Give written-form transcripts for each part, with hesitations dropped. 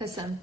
Listen,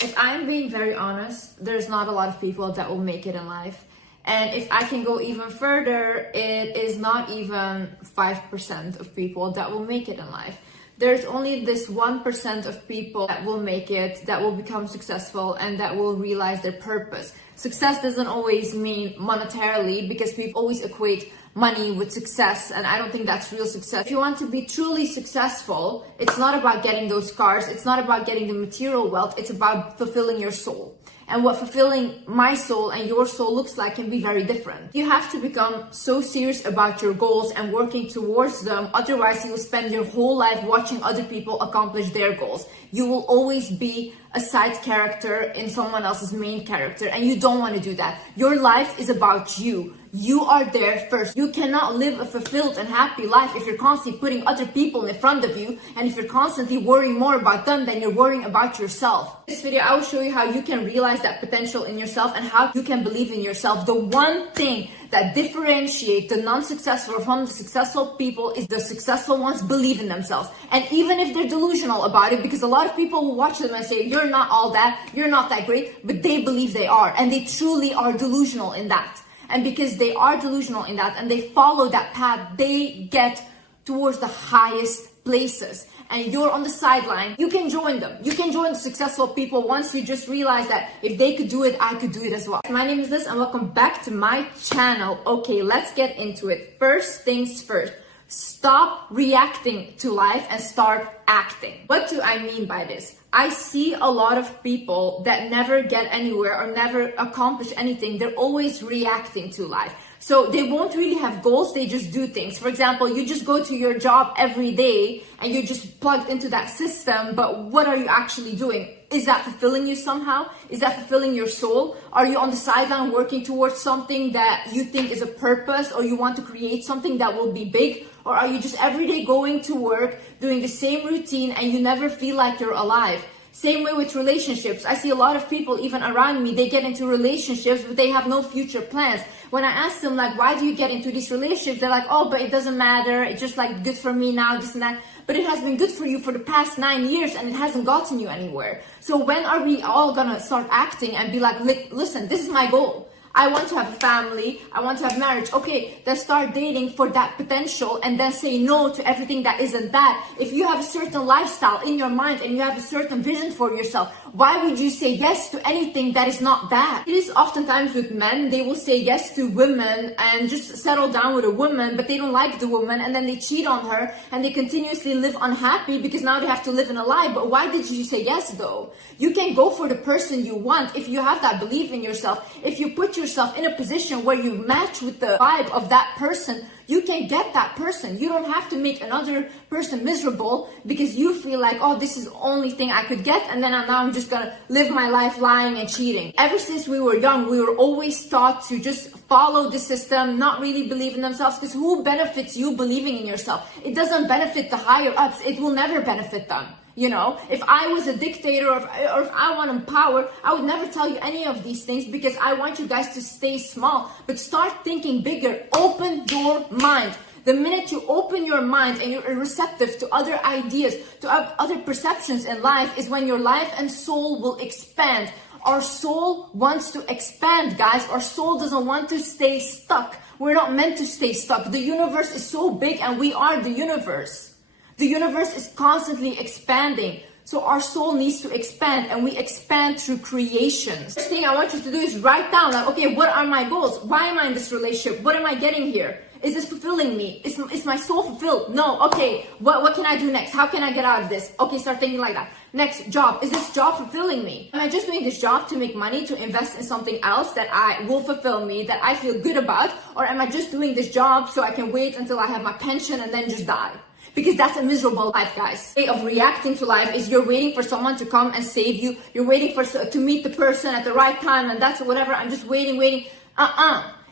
if I'm being very honest, there's not a lot of people that will make it in life. And if I can go even further, it is not even 5% of people that will make it in life. There's only this 1% of people that will make it, that will become successful, and that will realize their purpose. Success doesn't always mean monetarily, because people always equate money with success, and I don't think that's real success. If you want to be truly successful, it's not about getting those cars, it's not about getting the material wealth, it's about fulfilling your soul. And what fulfilling my soul and your soul looks like can be very different. You have to become so serious about your goals and working towards them. Otherwise, you will spend your whole life watching other people accomplish their goals. You will always be a side character in someone else's main character, and you don't want to do that. Your life is about you. You are there first. You cannot live a fulfilled and happy life if you're constantly putting other people in front of you, and if you're constantly worrying more about them than you're worrying about yourself. In this video, I will show you how you can realize that potential in yourself and how you can believe in yourself. The one thing that differentiates the non-successful from the successful people is the successful ones believe in themselves. And even if they're delusional about it, because a lot of people will watch them and say, you're not all that, you're not that great, but they believe they are, and they truly are delusional in that. And because they are delusional in that and they follow that path, they get towards the highest places. And you're on the sideline, you can join them. You can join the successful people once you just realize that if they could do it, I could do it as well. My name is Liz and welcome back to my channel. Okay, let's get into it. First things first, stop reacting to life and start acting. What do I mean by this? I see a lot of people that never get anywhere or never accomplish anything. They're always reacting to life. So they won't really have goals, they just do things. For example, you just go to your job every day and you're just plugged into that system, but what are you actually doing? Is that fulfilling you somehow? Is that fulfilling your soul? Are you on the sideline working towards something that you think is a purpose, or you want to create something that will be big? Or are you just every day going to work, doing the same routine, and you never feel like you're alive? Same way with relationships. I see a lot of people, even around me, they get into relationships, but they have no future plans. When I ask them, like, why do you get into these relationships? They're like, oh, but it doesn't matter. It's just like good for me now, this and that. But it has been good for you for the past 9 years and it hasn't gotten you anywhere. So when are we all gonna start acting and be like, listen, this is my goal. I want to have a family, I want to have marriage. Okay, then start dating for that potential and then say no to everything that isn't that. If you have a certain lifestyle in your mind and you have a certain vision for yourself, why would you say yes to anything that is not that? It is oftentimes with men, they will say yes to women and just settle down with a woman, but they don't like the woman and then they cheat on her and they continuously live unhappy because now they have to live in a lie. But why did you say yes though? You can go for the person you want if you have that belief in yourself. If you put yourself in a position where you match with the vibe of that person, you can get that person. You don't have to make another person miserable because you feel like, oh, this is the only thing I could get, and then now I'm just gonna live my life lying and cheating. Ever since we were young, we were always taught to just follow the system, not really believe in themselves, because who benefits you believing in yourself? It doesn't benefit the higher ups. It will never benefit them. You know, if I was a dictator or if I wanted power, I would never tell you any of these things because I want you guys to stay small. But start thinking bigger. Open your mind. The minute you open your mind and you're receptive to other ideas, to other perceptions in life, is when your life and soul will expand. Our soul wants to expand, guys. Our soul doesn't want to stay stuck. We're not meant to stay stuck. The universe is so big and we are the universe. The universe is constantly expanding. So our soul needs to expand, and we expand through creations. First thing I want you to do is write down, like, okay, what are my goals? Why am I in this relationship? What am I getting here? Is this fulfilling me? Is my soul fulfilled? No. Okay, what can I do next? How can I get out of this? Okay, start thinking like that. Next, job. Is this job fulfilling me? Am I just doing this job to make money, to invest in something else that will fulfill me, that I feel good about? Or am I just doing this job so I can wait until I have my pension and then just die? Because that's a miserable life, guys. The way of reacting to life is you're waiting for someone to come and save you. You're waiting to meet the person at the right time, and that's whatever. I'm just waiting.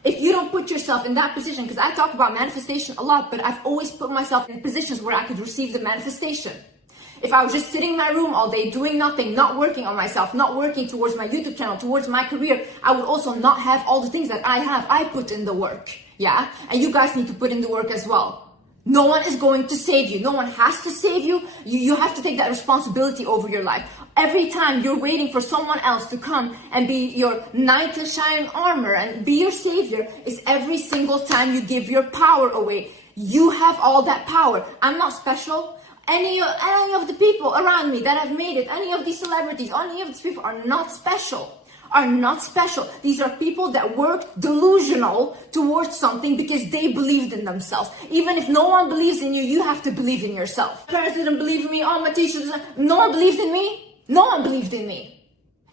If you don't put yourself in that position, because I talk about manifestation a lot, but I've always put myself in positions where I could receive the manifestation. If I was just sitting in my room all day doing nothing, not working on myself, not working towards my YouTube channel, towards my career, I would also not have all the things that I have. I put in the work, yeah? And you guys need to put in the work as well. No one is going to save you. No one has to save you. You have to take that responsibility over your life. Every time you're waiting for someone else to come and be your knight in shining armor and be your savior is every single time you give your power away. You have all that power. I'm not special. Any of the people around me that have made it, any of these celebrities, any of these people are not special. Are not special. These are people that worked delusional towards something because they believed in themselves. Even if no one believes in you, you have to believe in yourself. Parents didn't believe in me. Oh, my teachers, no one believed in me. No one believed in me.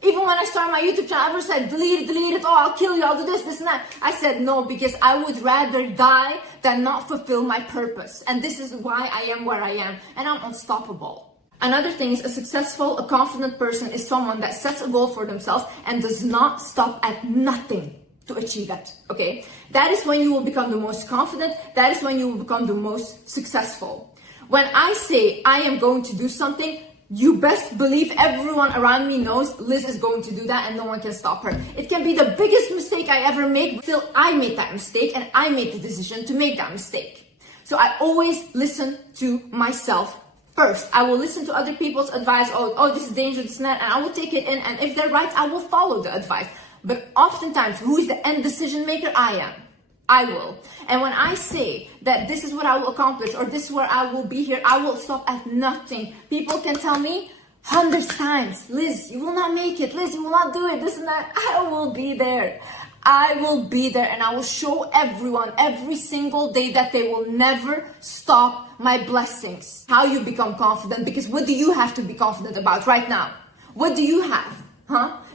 Even when I started my YouTube channel, everyone said, delete it, oh, I'll kill you, I'll do this and that. I said no, because I would rather die than not fulfill my purpose. And this is why I am where I am. And I'm unstoppable. Another thing is a successful, a confident person is someone that sets a goal for themselves and does not stop at nothing to achieve it, okay? That is when you will become the most confident. That is when you will become the most successful. When I say I am going to do something, you best believe everyone around me knows Liz is going to do that and no one can stop her. It can be the biggest mistake I ever made, still I made that mistake and I made the decision to make that mistake. So I always listen to myself first. I will listen to other people's advice. Oh, this is dangerous, this and that, and I will take it in. And if they're right, I will follow the advice. But oftentimes, who is the end decision maker? I am. I will. And when I say that this is what I will accomplish or this is where I will be here, I will stop at nothing. People can tell me hundreds times, Liz, you will not make it. Liz, you will not do it. This and that. I will be there. I will be there and I will show everyone every single day that they will never stop my blessings. How you become confident, because what do you have to be confident about right now? What do you have?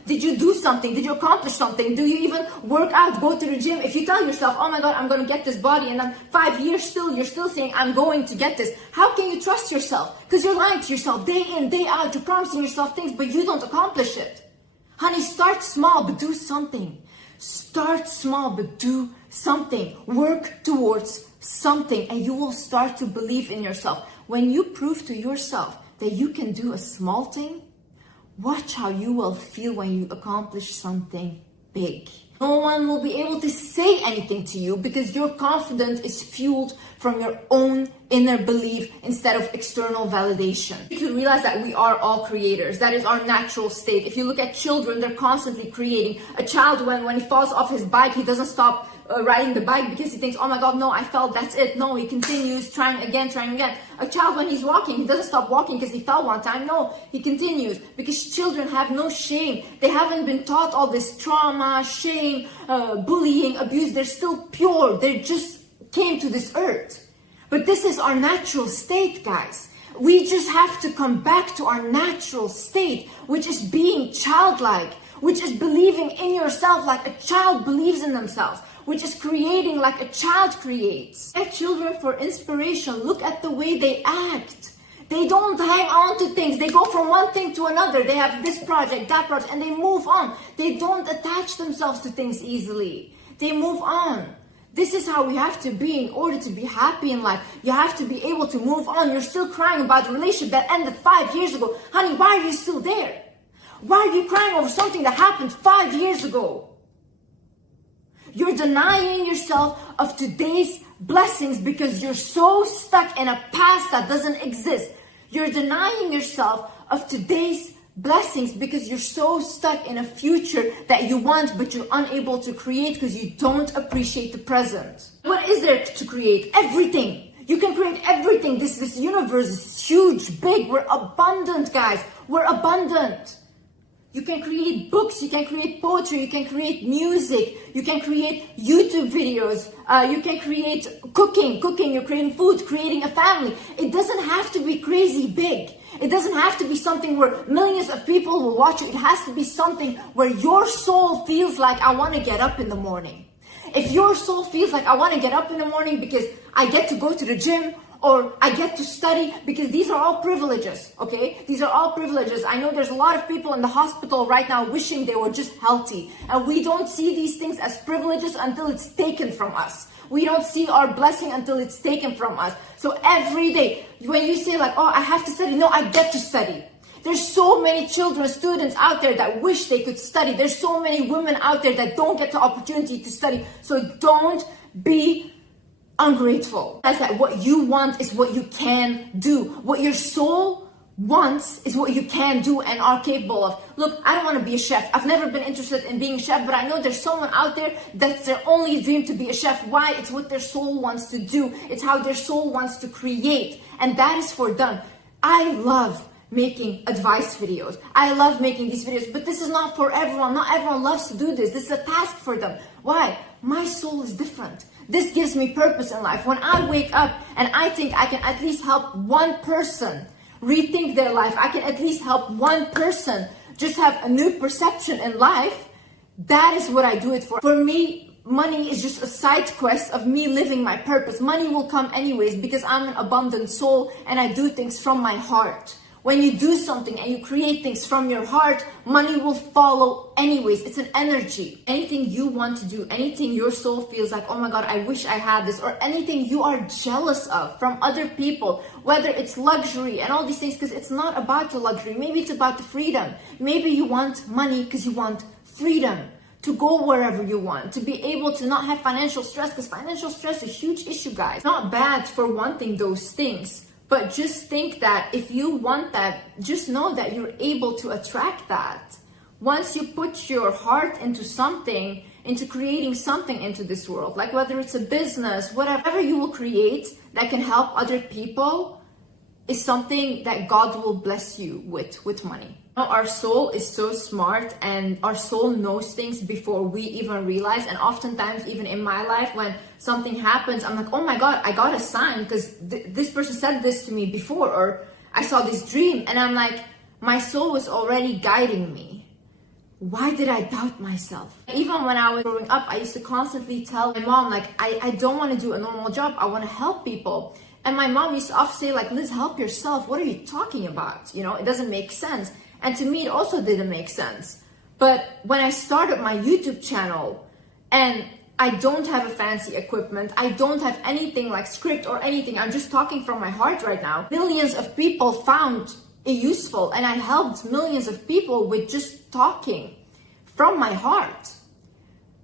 Did you do something? Did you accomplish something? Do you even work out, go to the gym? If you tell yourself, oh my God, I'm going to get this body, and then 5 years still, you're still saying, I'm going to get this. How can you trust yourself? Because you're lying to yourself day in, day out. You're promising yourself things, but you don't accomplish it. Honey, start small, but do something. Start small, but do something. Work towards something, and you will start to believe in yourself. When you prove to yourself that you can do a small thing, watch how you will feel when you accomplish something big. No one will be able to say anything to you because your confidence is fueled from your own inner belief instead of external validation. You should realize that we are all creators. That is our natural state. If you look at children, they're constantly creating. A child, when he falls off his bike, he doesn't stop riding the bike because he thinks, oh my God, no, I fell, that's it. No, he continues trying again. A child, when he's walking, he doesn't stop walking because he fell one time. No, he continues because children have no shame. They haven't been taught all this trauma, shame, bullying, abuse. They're still pure. They just came to this earth. But this is our natural state, guys. We just have to come back to our natural state, which is being childlike, which is believing in yourself like a child believes in themselves, which is creating like a child creates. Get children for inspiration. Look at the way they act. They don't hang on to things. They go from one thing to another. They have this project, that project, and they move on. They don't attach themselves to things easily. They move on. This is how we have to be in order to be happy in life. You have to be able to move on. You're still crying about a relationship that ended 5 years ago. Honey, why are you still there? Why are you crying over something that happened 5 years ago? You're denying yourself of today's blessings because you're so stuck in a past that doesn't exist. You're denying yourself of today's blessings because you're so stuck in a future that you want but you're unable to create because you don't appreciate the present. What is there to create? Everything. You can create everything. This universe is huge, big. We're abundant, guys. We're abundant. You can create books, you can create poetry, you can create music, you can create YouTube videos, you can create cooking, you're creating food, creating a family. It doesn't have to be crazy big. It doesn't have to be something where millions of people will watch you. It has to be something where your soul feels like, I want to get up in the morning. If your soul feels like, I want to get up in the morning because I get to go to the gym, or I get to study, because these are all privileges, okay? These are all privileges. I know there's a lot of people in the hospital right now wishing they were just healthy. And we don't see these things as privileges until it's taken from us. We don't see our blessing until it's taken from us. So every day, when you say like, oh, I have to study, no, I get to study. There's so many children, students out there that wish they could study. There's so many women out there that don't get the opportunity to study. So don't be ungrateful. That's that what you want is what you can do. What your soul wants is what you can do and are capable of. Look, I don't want to be a chef. I've never been interested in being a chef, but I know there's someone out there that's their only dream to be a chef. Why? It's what their soul wants to do. It's how their soul wants to create. And that is for them. I love making advice videos. I love making these videos, but this is not for everyone. Not everyone loves to do this. This is a task for them. Why? My soul is different. This gives me purpose in life. When I wake up and I think I can at least help one person rethink their life, I can at least help one person just have a new perception in life, that is what I do it for. For me, money is just a side quest of me living my purpose. Money will come anyways because I'm an abundant soul and I do things from my heart. When you do something and you create things from your heart, money will follow anyways. It's an energy. Anything you want to do, anything your soul feels like, oh my God, I wish I had this, or anything you are jealous of from other people, whether it's luxury and all these things, because it's not about the luxury. Maybe it's about the freedom. Maybe you want money because you want freedom to go wherever you want, to be able to not have financial stress, because financial stress is a huge issue, guys. Not bad for wanting those things. But just think that if you want that, just know that you're able to attract that. Once you put your heart into something, into creating something into this world, like whether it's a business, whatever you will create that can help other people, is something that God will bless you with money. Our soul is so smart and our soul knows things before we even realize. And oftentimes, even in my life, when something happens, I'm like, oh my God, I got a sign because this person said this to me before, or I saw this dream. And I'm like, my soul was already guiding me. Why did I doubt myself? Even when I was growing up, I used to constantly tell my mom, like, I don't want to do a normal job. I want to help people. And my mom used to often say, like, Liz, help yourself. What are you talking about? You know, it doesn't make sense. And to me, it also didn't make sense. But when I started my YouTube channel and I don't have a fancy equipment, I don't have anything like script or anything, I'm just talking from my heart right now. Millions of people found it useful and I helped millions of people with just talking from my heart.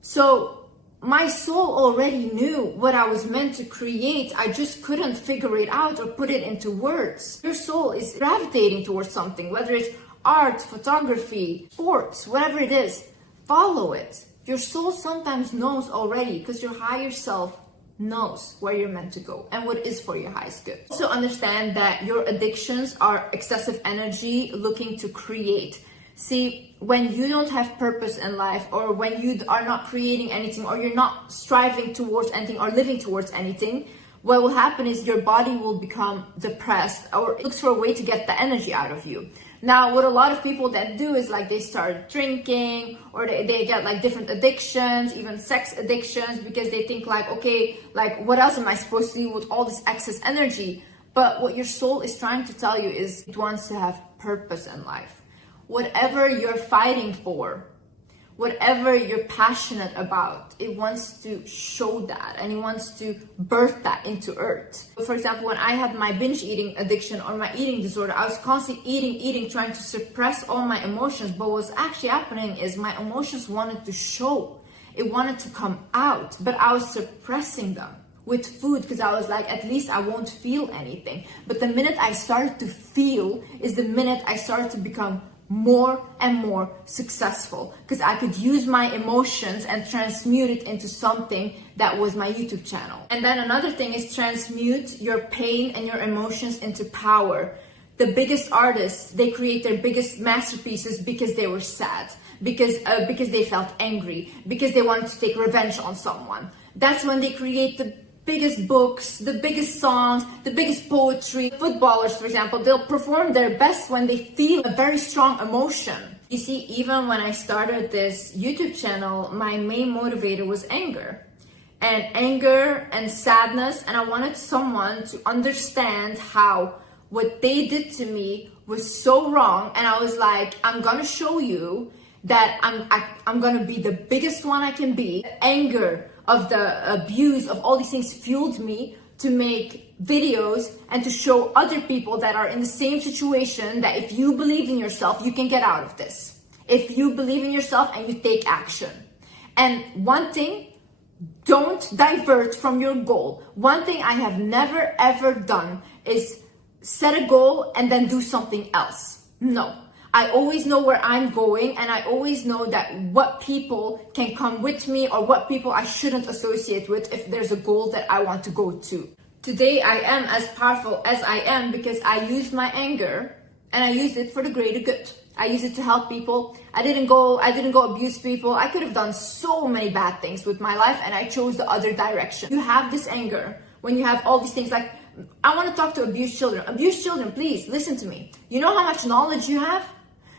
So my soul already knew what I was meant to create. I just couldn't figure it out or put it into words. Your soul is gravitating towards something, whether it's art, photography, sports, whatever it is, follow it. Your soul sometimes knows already because your higher self knows where you're meant to go and what is for your highest good. Also understand that your addictions are excessive energy looking to create. See, when you don't have purpose in life, or when you are not creating anything, or you're not striving towards anything or living towards anything, what will happen is your body will become depressed or it looks for a way to get the energy out of you. Now, what a lot of people that do is like they start drinking, or they get like different addictions, even sex addictions, because they think like, okay, like what else am I supposed to do with all this excess energy? But what your soul is trying to tell you is it wants to have purpose in life. Whatever you're fighting for, whatever you're passionate about, it wants to show that and it wants to birth that into earth. For example, when I had my binge eating addiction or my eating disorder, I was constantly eating, trying to suppress all my emotions. But what's actually happening is my emotions wanted to show. It wanted to come out, but I was suppressing them with food because I was like, at least I won't feel anything. But the minute I started to feel is the minute I started to become more and more successful, because I could use my emotions and transmute it into something that was my YouTube channel. And then another thing is transmute your pain and your emotions into power. The biggest artists, they create their biggest masterpieces because they were sad, because they felt angry, because they wanted to take revenge on someone. That's when they create the biggest books, the biggest songs, the biggest poetry. Footballers, for example, they'll perform their best when they feel a very strong emotion. You see, even when I started this YouTube channel, my main motivator was anger. And anger and sadness, and I wanted someone to understand how what they did to me was so wrong. And I was like, I'm gonna show you that I'm gonna be the biggest one I can be. The anger of the abuse of all these things fueled me to make videos and to show other people that are in the same situation that if you believe in yourself, you can get out of this. If you believe in yourself and you take action. And one thing Don't divert from your goal. One thing I have never ever done is set a goal and then do something else. No. I always know where I'm going, and I always know that what people can come with me or what people I shouldn't associate with if there's a goal that I want to go to. Today I am as powerful as I am because I used my anger and I used it for the greater good. I used it to help people. I didn't go abuse people. I could have done so many bad things with my life, and I chose the other direction. You have this anger when you have all these things. Like, I want to talk to abused children. Abused children, please listen to me. You know how much knowledge you have?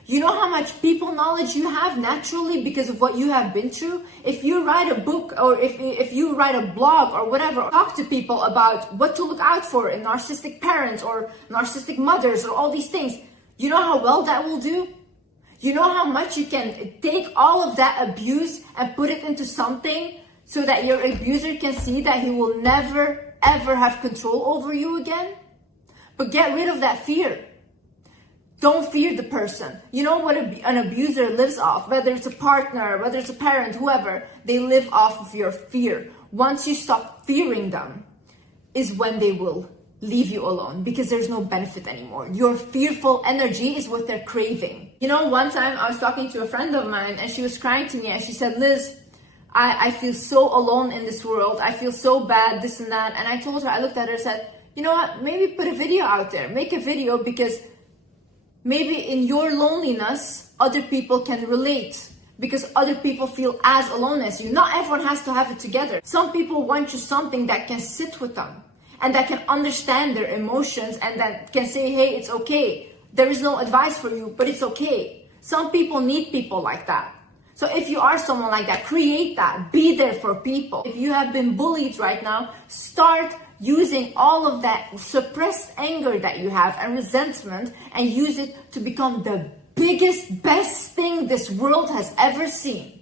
You know how much people knowledge you have naturally because of what you have been through? If you write a book or if you write a blog or whatever, talk to people about what to look out for in narcissistic parents or narcissistic mothers or all these things. You know how well that will do? You know how much you can take all of that abuse and put it into something so that your abuser can see that he will never ever have control over you again? But get rid of that fear. Don't fear the person. You know what an abuser lives off, whether it's a partner, whether it's a parent, whoever, they live off of your fear. Once you stop fearing them is when they will leave you alone because there's no benefit anymore. Your fearful energy is what they're craving. You know, one time I was talking to a friend of mine and she was crying to me and she said, Liz, I feel so alone in this world. I feel so bad, this and that. And I told her, I looked at her and said, you know what, maybe put a video out there. Make a video because maybe in your loneliness, other people can relate because other people feel as alone as you. Not everyone has to have it together. Some people want you something that can sit with them and that can understand their emotions and that can say, hey, it's okay. There is no advice for you, but it's okay. Some people need people like that. So if you are someone like that, create that. Be there for people. If you have been bullied right now, start using all of that suppressed anger that you have and resentment and use it to become the biggest, best thing this world has ever seen.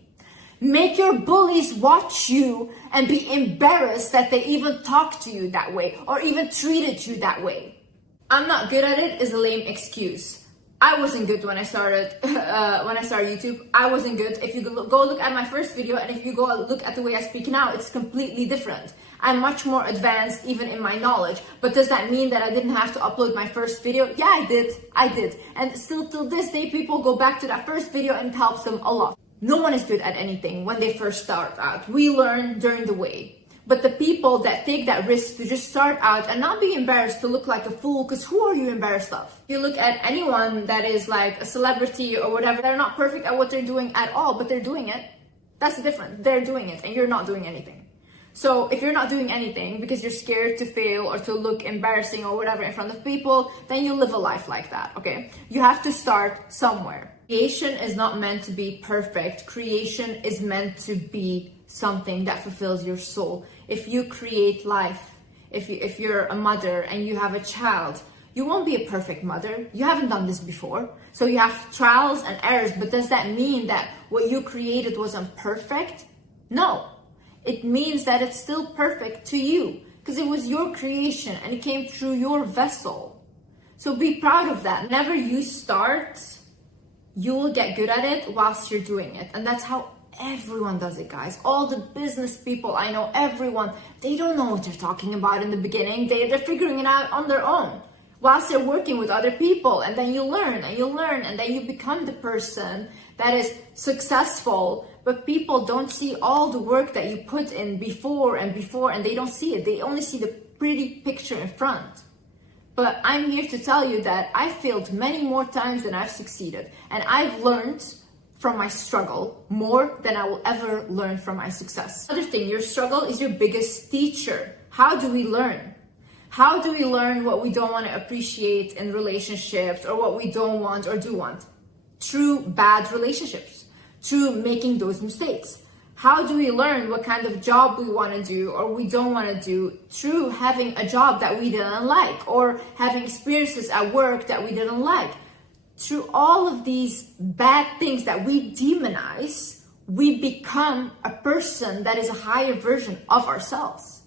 Make your bullies watch you and be embarrassed that they even talked to you that way or even treated you that way. I'm not good at it is a lame excuse. I wasn't good when I started YouTube. I wasn't good. If you go look at my first video and if you go look at the way I speak now, it's completely different. I'm much more advanced even in my knowledge. But does that mean that I didn't have to upload my first video? Yeah, I did. And still till this day, people go back to that first video and it helps them a lot. No one is good at anything when they first start out. We learn during the way. But the people that take that risk to just start out and not be embarrassed to look like a fool, because who are you embarrassed of? You look at anyone that is like a celebrity or whatever, they're not perfect at what they're doing at all, but they're doing it. That's different. They're doing it and you're not doing anything. So if you're not doing anything because you're scared to fail or to look embarrassing or whatever in front of people, then you live a life like that, okay? You have to start somewhere. Creation is not meant to be perfect. Creation is meant to be something that fulfills your soul. If you create life, if you're a mother and you have a child, you won't be a perfect mother. You haven't done this before. So you have trials and errors, but does that mean that what you created wasn't perfect? No. It means that it's still perfect to you because it was your creation and it came through your vessel. So be proud of that. Whenever you start, you will get good at it whilst you're doing it. And that's how everyone does it, guys. All the business people I know, everyone, they don't know what they're talking about in the beginning. They're figuring it out on their own whilst they're working with other people. And then you learn and you learn and then you become the person that is successful. But people don't see all the work that you put in before and they don't see it. They only see the pretty picture in front. But I'm here to tell you that I failed many more times than I've succeeded. And I've learned from my struggle more than I will ever learn from my success. Another thing, your struggle is your biggest teacher. How do we learn? How do we learn what we don't want to appreciate in relationships or what we don't want or do want? Through bad relationships, through making those mistakes. How do we learn what kind of job we want to do or we don't want to do? Through having a job that we didn't like or having experiences at work that we didn't like. Through all of these bad things that we demonize, we become a person that is a higher version of ourselves.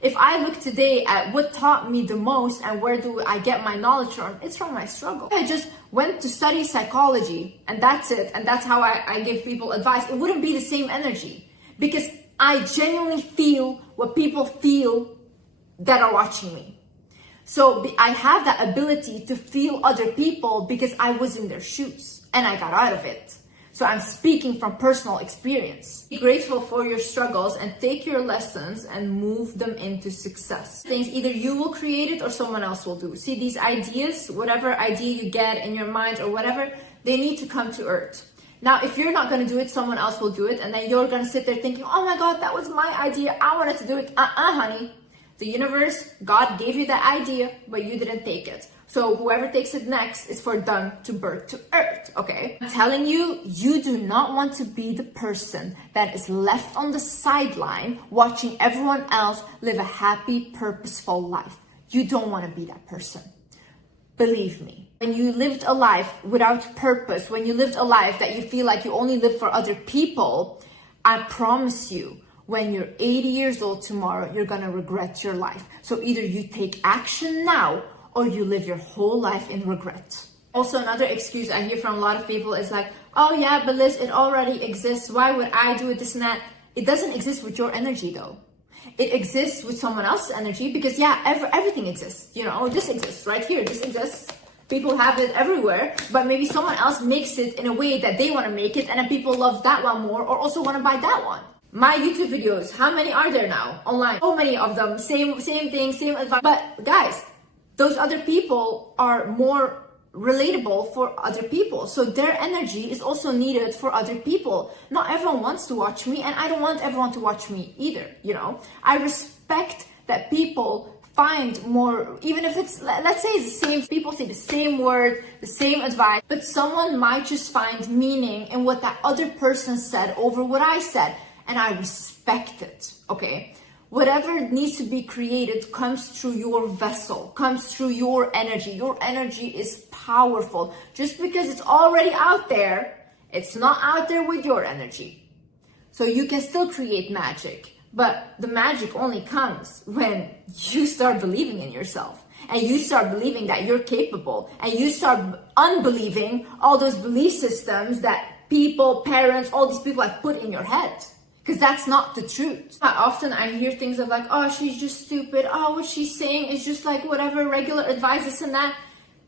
If I look today at what taught me the most and where do I get my knowledge from, it's from my struggle. I just went to study psychology and that's it. And that's how I give people advice. It wouldn't be the same energy because I genuinely feel what people feel that are watching me. So I have that ability to feel other people because I was in their shoes and I got out of it. So I'm speaking from personal experience. Be grateful for your struggles and take your lessons and move them into success. Things either you will create it or someone else will do. See, these ideas, whatever idea you get in your mind or whatever, they need to come to earth. Now, if you're not going to do it, someone else will do it. And then you're going to sit there thinking, oh my God, that was my idea. I wanted to do it. Honey. The universe, God gave you that idea, but you didn't take it. So whoever takes it next is for them to birth to earth, okay? I'm telling you, you do not want to be the person that is left on the sideline watching everyone else live a happy, purposeful life. You don't want to be that person. Believe me. When you lived a life without purpose, when you lived a life that you feel like you only live for other people, I promise you, when you're 80 years old tomorrow, you're gonna regret your life. So either you take action now or you live your whole life in regret. Also, another excuse I hear from a lot of people is like, oh yeah, but Liz, it already exists. Why would I do it, this and that? It doesn't exist with your energy though. It exists with someone else's energy because yeah, everything exists. You know, this exists right here, this exists. People have it everywhere, but maybe someone else makes it in a way that they wanna make it and then people love that one more or also wanna buy that one. My YouTube videos, how many are there now online? So many of them, same thing, same advice. But guys, those other people are more relatable for other people. So their energy is also needed for other people. Not everyone wants to watch me and I don't want everyone to watch me either, you know? I respect that people find more, even if it's, let's say it's the same, people say the same word, the same advice, but someone might just find meaning in what that other person said over what I said. And I respect it, okay? Whatever needs to be created comes through your vessel, comes through your energy. Your energy is powerful. Just because it's already out there, it's not out there with your energy. So you can still create magic, but the magic only comes when you start believing in yourself and you start believing that you're capable and you start unbelieving all those belief systems that people, parents, all these people have put in your head. Because that's not the truth. Often I hear things of like, oh, she's just stupid. Oh, what she's saying is just like whatever regular advice, this and that.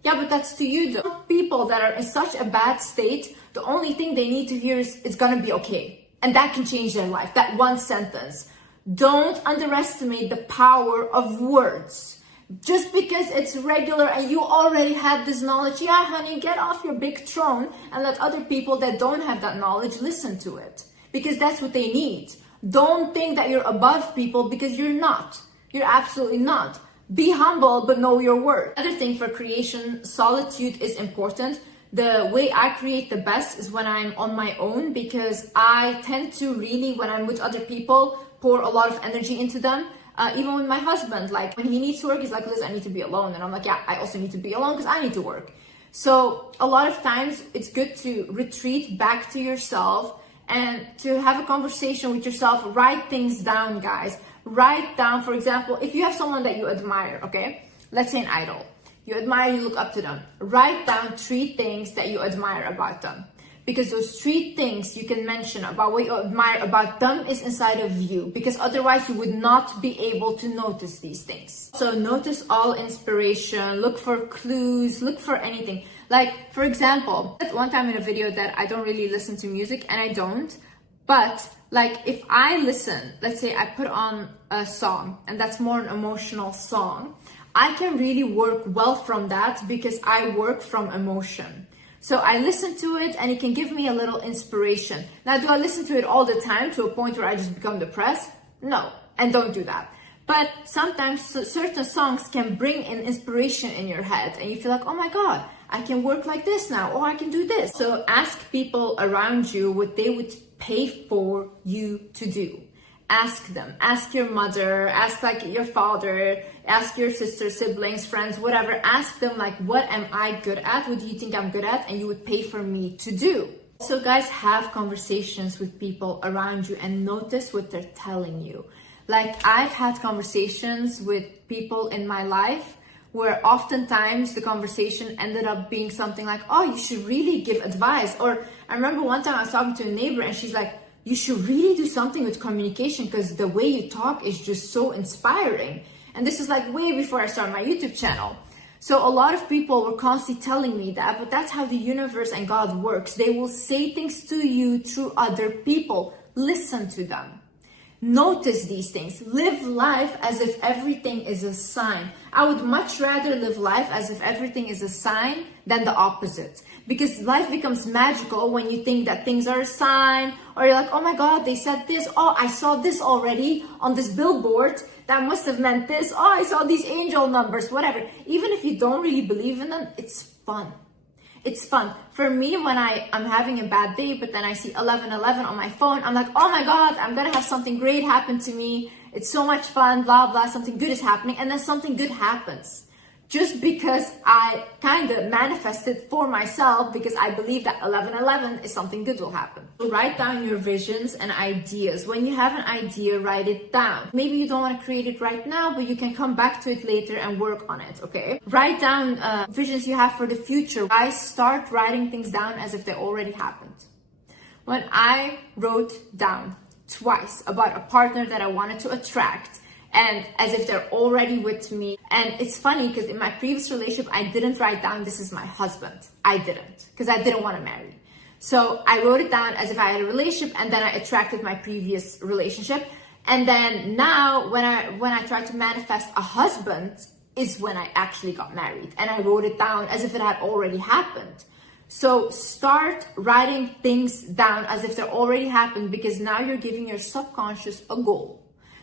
Yeah, but that's to you though. People that are in such a bad state, the only thing they need to hear is it's gonna be okay. And that can change their life. That one sentence. Don't underestimate the power of words. Just because it's regular and you already have this knowledge, yeah, honey, get off your big throne and let other people that don't have that knowledge listen to it. Because that's what they need. Don't think that you're above people because you're not. You're absolutely not. Be humble, but know your worth. Another thing for creation, solitude is important. The way I create the best is when I'm on my own because I tend to really, when I'm with other people, pour a lot of energy into them. Even with my husband, like when he needs to work, he's like, Liz, I need to be alone. And I'm like, yeah, I also need to be alone because I need to work. So a lot of times it's good to retreat back to yourself and to have a conversation with yourself. Write things down, guys. Write down, for example, if you have someone that you admire, okay? Let's say an idol. You admire, you look up to them. Write down 3 things that you admire about them. Because those 3 things you can mention about what you admire about them is inside of you. Because otherwise you would not be able to notice these things. So notice all inspiration, look for clues, look for anything. Like, for example, one time in a video that I don't really listen to music, and I don't, but like if I listen, let's say I put on a song and that's more an emotional song, I can really work well from that because I work from emotion. So I listen to it and it can give me a little inspiration. Now, do I listen to it all the time to a point where I just become depressed? No, and don't do that. But sometimes certain songs can bring an inspiration in your head and you feel like, oh my God, I can work like this now, or I can do this. So ask people around you what they would pay for you to do. Ask them, ask your mother, ask like your father, ask your sister, siblings, friends, whatever. Ask them like, what am I good at? What do you think I'm good at? And you would pay for me to do. So guys, have conversations with people around you and notice what they're telling you. Like I've had conversations with people in my life where oftentimes the conversation ended up being something like, oh, you should really give advice. Or I remember one time I was talking to a neighbor and she's like, you should really do something with communication because the way you talk is just so inspiring. And this is like way before I started my YouTube channel. So a lot of people were constantly telling me that, but that's how the universe and God works. They will say things to you through other people. Listen to them. Notice these things. Live life as if everything is a sign. I would much rather live life as if everything is a sign than the opposite. Because life becomes magical when you think that things are a sign, or you're like, oh my God, they said this. Oh, I saw this already on this billboard. That must have meant this. Oh, I saw these angel numbers, whatever. Even if you don't really believe in them, it's fun. It's fun. For me, when I'm having a bad day, but then I see 11:11 on my phone, I'm like, oh my God, I'm gonna have something great happen to me. It's so much fun, blah, blah, something good is happening. And then something good happens. Just because I kind of manifested for myself because I believe that 11:11 is something good will happen. So write down your visions and ideas. When you have an idea, write it down. Maybe you don't want to create it right now, but you can come back to it later and work on it, okay? Write down visions you have for the future. I start writing things down as if they already happened. When I wrote down twice about a partner that I wanted to attract, and as if they're already with me. And it's funny because in my previous relationship, I didn't write down, this is my husband. I didn't, because I didn't want to marry. So I wrote it down as if I had a relationship, and then I attracted my previous relationship. And then now when I try to manifest a husband is when I actually got married. And I wrote it down as if it had already happened. So start writing things down as if they already happened, because now you're giving your subconscious a goal.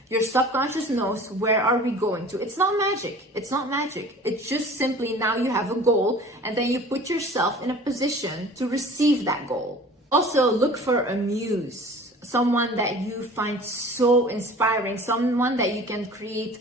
Your subconscious knows where are we going to. It's not magic. It's not magic. It's just simply now you have a goal, and then you put yourself in a position to receive that goal. Also, look for a muse, someone that you find so inspiring, someone that you can create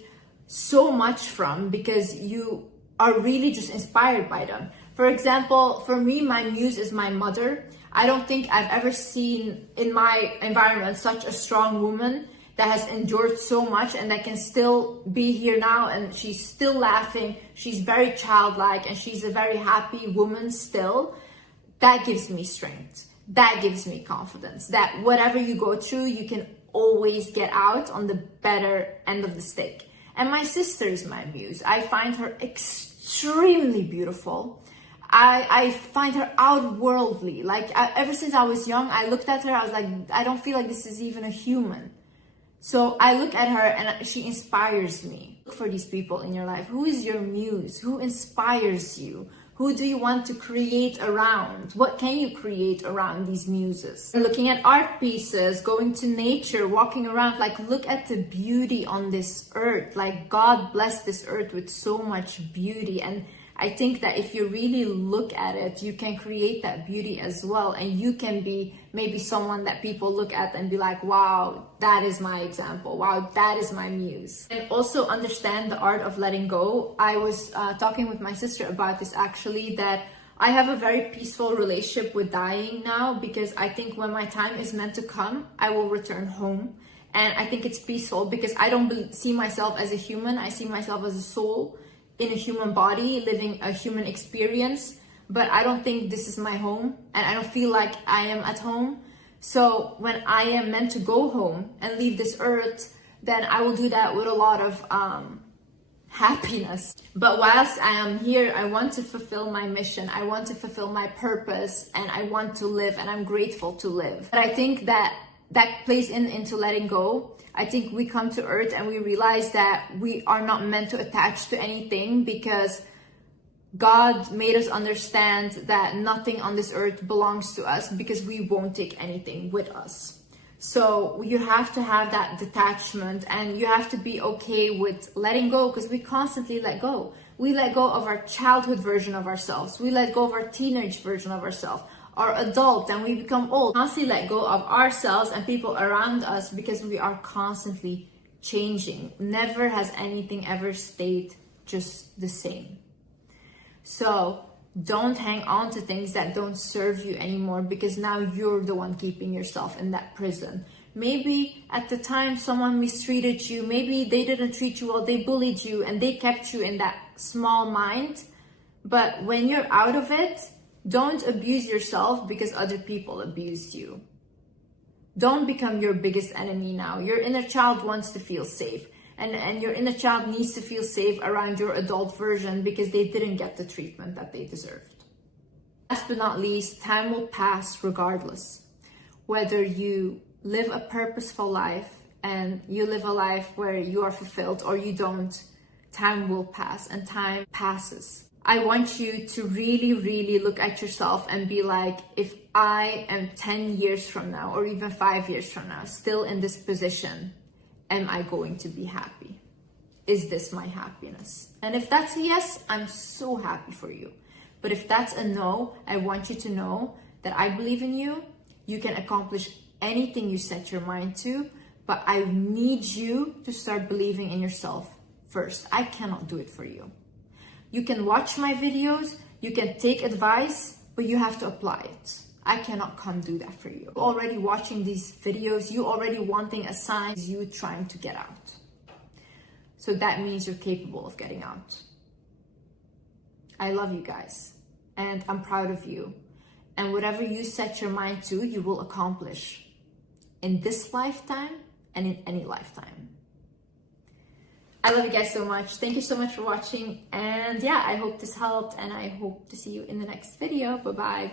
so much from because you are really just inspired by them. For example, for me, my muse is my mother. I don't think I've ever seen in my environment such a strong woman that has endured so much and that can still be here now, and she's still laughing. She's very childlike and she's a very happy woman still. That gives me strength. That gives me confidence that whatever you go through, you can always get out on the better end of the stick. And my sister is my muse. I find her extremely beautiful. I find her outworldly. Like ever since I was young, I looked at her, I was like, I don't feel like this is even a human. So I look at her and she inspires me. Look for these people in your life. Who is your muse? Who inspires you? Who do you want to create around? What can you create around these muses? Looking at art pieces, going to nature, walking around, like look at the beauty on this earth. Like God blessed this earth with so much beauty, and I think that if you really look at it, you can create that beauty as well. And you can be maybe someone that people look at and be like, wow, that is my example. Wow, that is my muse. And also understand the art of letting go. I was talking with my sister about this actually, that I have a very peaceful relationship with dying now, because I think when my time is meant to come, I will return home. And I think it's peaceful because I don't see myself as a human. I see myself as a soul in a human body, living a human experience, but I don't think this is my home, and I don't feel like I am at home. So when I am meant to go home and leave this earth, then I will do that with a lot of happiness. But whilst I am here, I want to fulfill my mission, I want to fulfill my purpose, and I want to live, and I'm grateful to live. But I think that plays into letting go. I think we come to earth and we realize that we are not meant to attach to anything, because God made us understand that nothing on this earth belongs to us, because we won't take anything with us. So you have to have that detachment, and you have to be okay with letting go, because we constantly let go. We let go of our childhood version of ourselves. We let go of our teenage version of ourselves, our adult, and we become old. Constantly let go of ourselves and people around us, because we are constantly changing. Never has anything ever stayed just the same. So don't hang on to things that don't serve you anymore, because now you're the one keeping yourself in that prison. Maybe at the time someone mistreated you, maybe they didn't treat you well, they bullied you, and they kept you in that small mind. But when you're out of it, don't abuse yourself because other people abused you. Don't become your biggest enemy now. Your inner child wants to feel safe. And your inner child needs to feel safe around your adult version because they didn't get the treatment that they deserved. Last but not least, time will pass regardless. Whether you live a purposeful life and you live a life where you are fulfilled or you don't, time will pass and time passes. I want you to really, really look at yourself and be like, if I am 10 years from now or even 5 years from now still in this position, am I going to be happy? Is this my happiness? And if that's a yes, I'm so happy for you. But if that's a no, I want you to know that I believe in you. You can accomplish anything you set your mind to, but I need you to start believing in yourself first. I cannot do it for you. You can watch my videos, you can take advice, but you have to apply it. I cannot come do that for you. Already watching these videos, you already wanting a sign, is you trying to get out. So that means you're capable of getting out. I love you guys and I'm proud of you. And whatever you set your mind to, you will accomplish in this lifetime and in any lifetime. I love you guys so much. Thank you so much for watching. And yeah, I hope this helped and I hope to see you in the next video. Bye-bye.